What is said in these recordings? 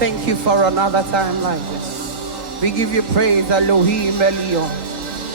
thank you for another time like this. We give you praise, Elohim Elion,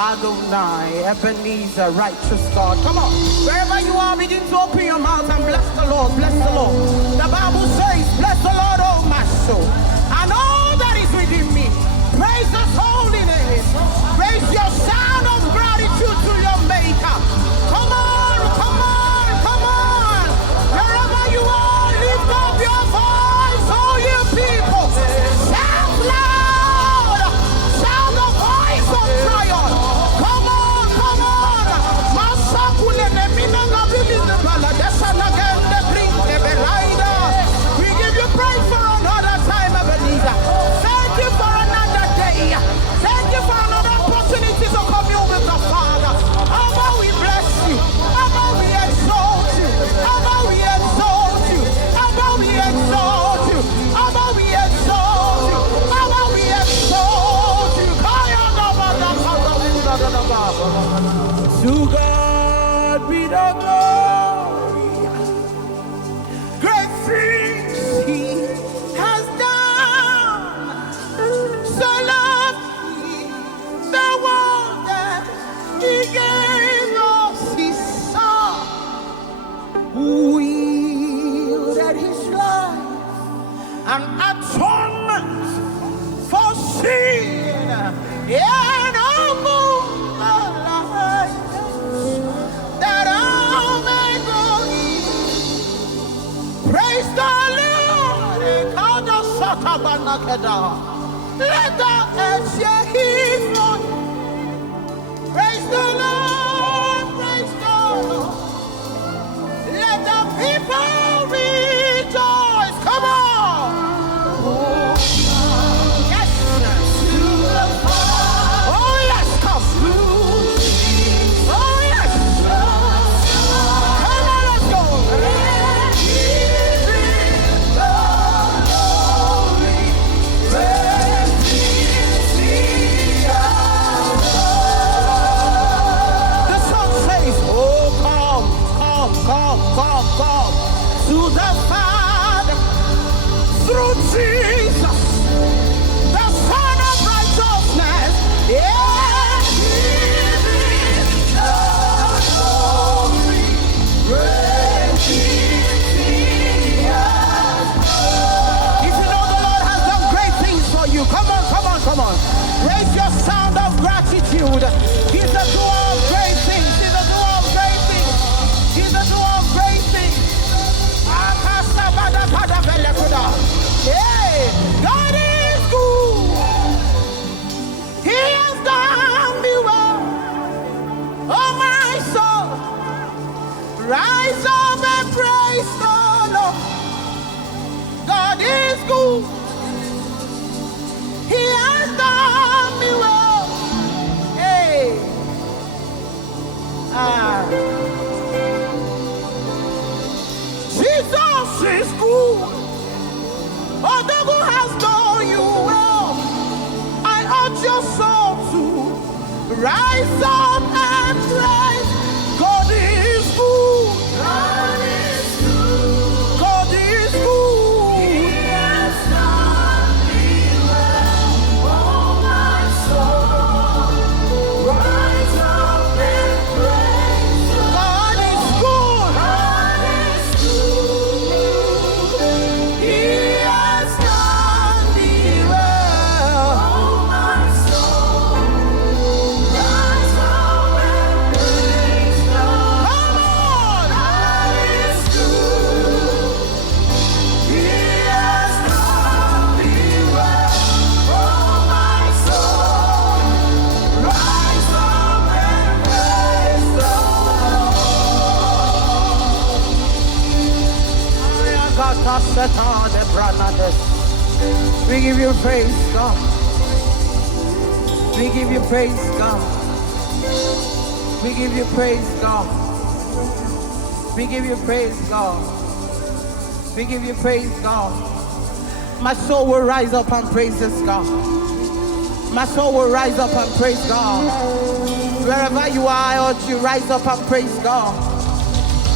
Adonai, Ebenezer, righteous God. Come on, wherever you are, begin to open your mouth and bless the Lord, bless the Lord. The Bible says, bless the Lord, oh my soul, and all that is within me. Praise His holy name. Raise your sound of gratitude to your Maker. Come on, come on, come on. Wherever you are, lift up your voice, all you people. Shout loud. Sound the voice of triumph. Come on, come on. We give you praise for another time, Ebenezer. Thank you for another day. Thank you for another opportunity to commune with the Father. Abba, we bless you. Abba, we exalt you. Abba, we exalt you. Abba, we exalt you. Abba, we exalt you. Abba, we exalt you. To God be the glory. Great things He has done. So lovely the world that He gave us His Son, who yielded His life an atonement for sin, and among the light that I may go in. Praise the Lord. Let the earth hear His voice. Praise the Lord. Praise the Lord. Let the people rejoice. Come on. Yes. Oh, yes, come. Oh, yes. Come on, let's go. The song says, oh, come to the Father through Jesus, the Son of righteousness. Yeah. If you know the Lord has done great things for you, come on, come on, come on. Raise your sound of gratitude. He's the doer of great things. He's the doer of great things. He's the doer of great things. Hey, God is good. He has done me well. Oh, my soul, rise up and praise the Lord. God is good. He has done me well. Hey, Jesus is good. Oh, the devil has done you well. I urge your soul to rise up and praise. God is good. God is good. God is good. He has done me well. Oh, my soul, rise up and praise. God is good. God is good. He has done me well. Oh, my soul, rise up and praise God. Come on. God is good. He has done me well. Oh, my soul, rise up and praise the Lord. We give you praise, God. We give you praise, God. We give you praise, God. We give you praise, God. We give you praise, God. My soul will rise up and praise this God. My soul will rise up and praise God. Wherever you are, I urge you, rise up and praise God.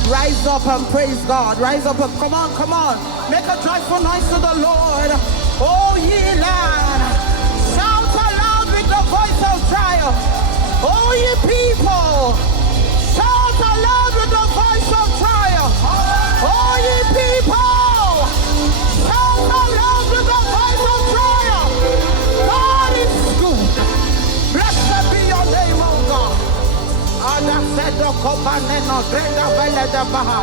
Rise up and praise God. Rise up and come on, come on. Make a joyful noise to the Lord. kopaneno grenda vele de baha.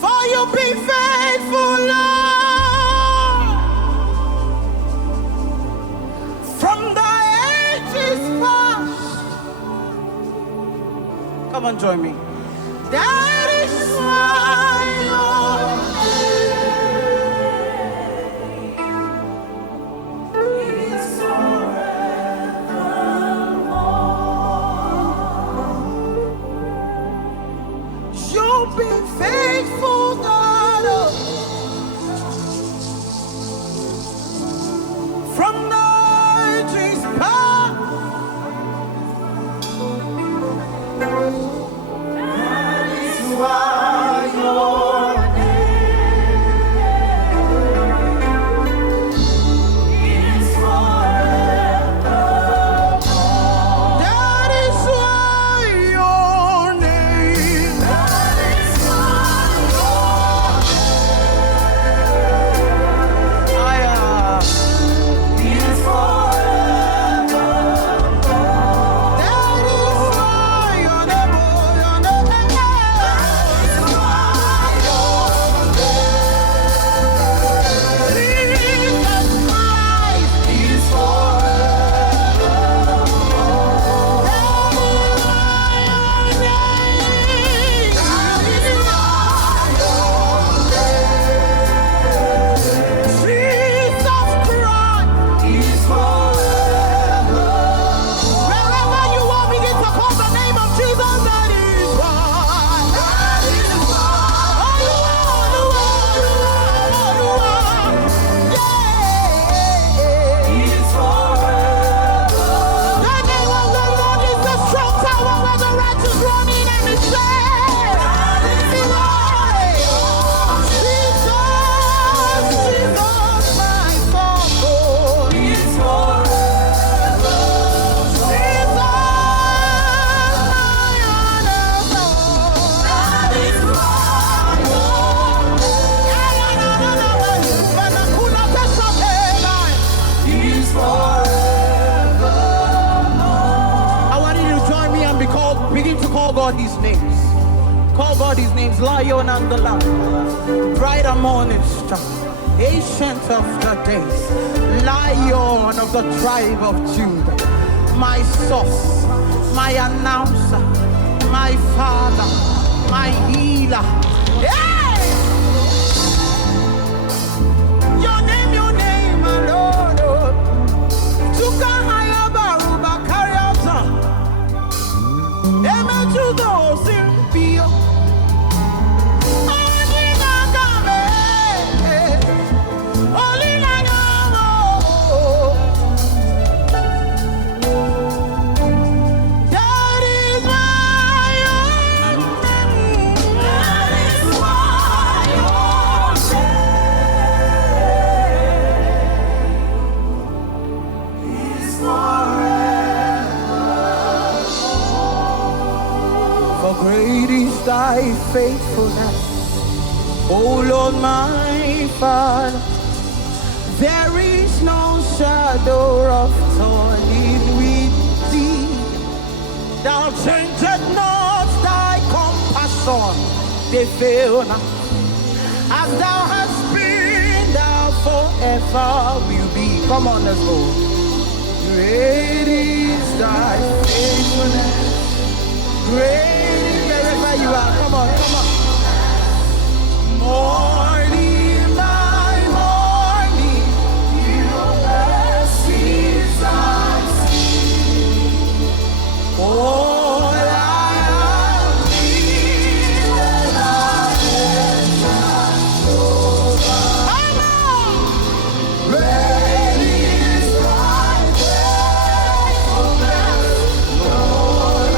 For you be faithful, Lord, from the ages past. Come on, join me. That is why your name is forevermore. You've been faithful, God, from the ages past. Why your name is forevermore. That is why your name. That is why your name is forevermore. That is why your name. Begin to call God his names. Call God his names. Lion and the Lamb, bright and morning star, ancient of the days, Lion of the tribe of Judah, my source, my announcer, my father, my healer. Hey! Your name, Lord. Great is thy faithfulness, O Lord my Father. There is no shadow of turning with thee. Thou changest not thy compassion, they fail not. As thou hast been, thou forever will be. Come on, let's go. Great is thy faithfulness. Great, wherever you are, come on, come on. Morning by morning, your mercies I see. All I have needed, thy hands have provided. Great is thy faithfulness, Lord.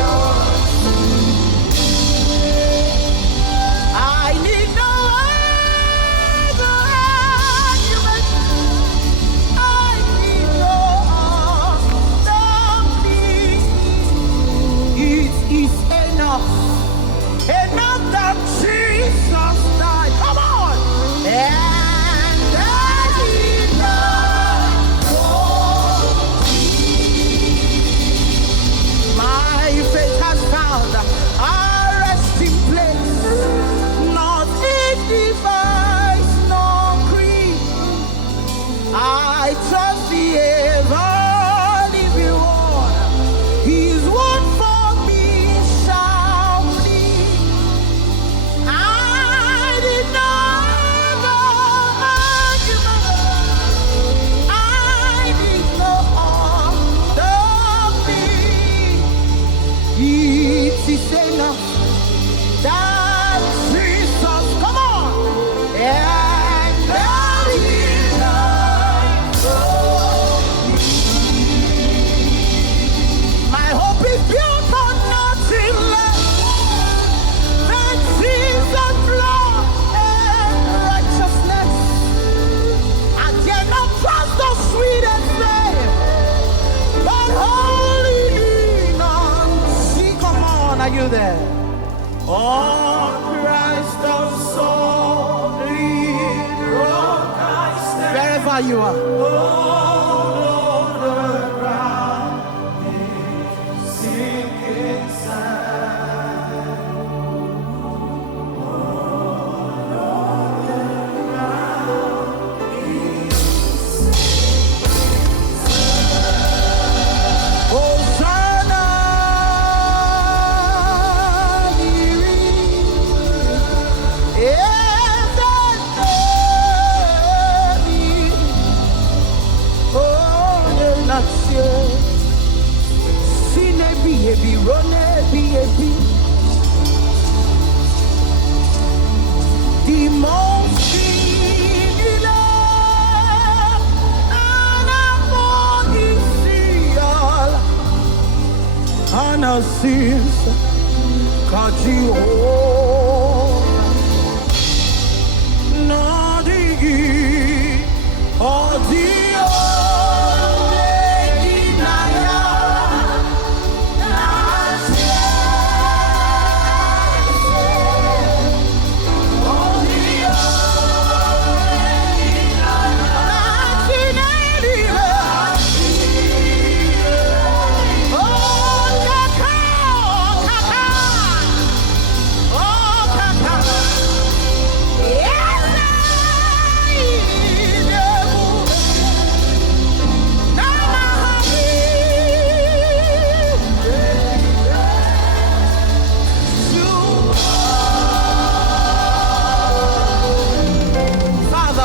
is enough. That Jesus, come on. And that is enough. My hope is built on nothing less than Jesus' blood and righteousness. I dare not trust the sweetest name, but wholly lean on. See, come on, are you there? On Christ the solid rock I stand. Wherever you are. All the ground is sinking sand. All the ground is sinking sand. Hosanna. The most singular and among Israel and a sins Kajio Nadi or the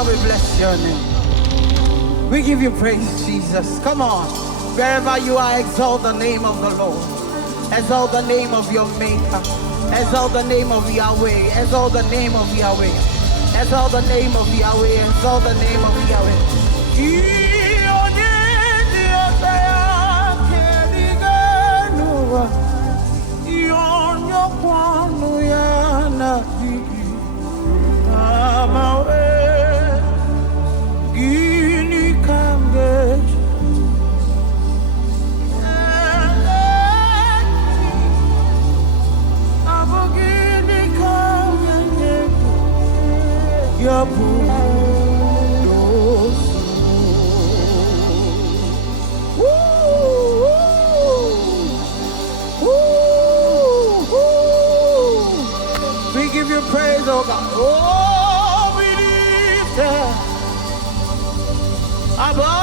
we bless your name. We give you praise, Jesus. Come on. Wherever you are, exalt the name of the Lord. Exalt the name of your Maker. Exalt the name of Yahweh. Exalt the name of Yahweh. Exalt the name of Yahweh. Exalt the name of Yahweh. We give you praise, oh God. Oh, we lift above.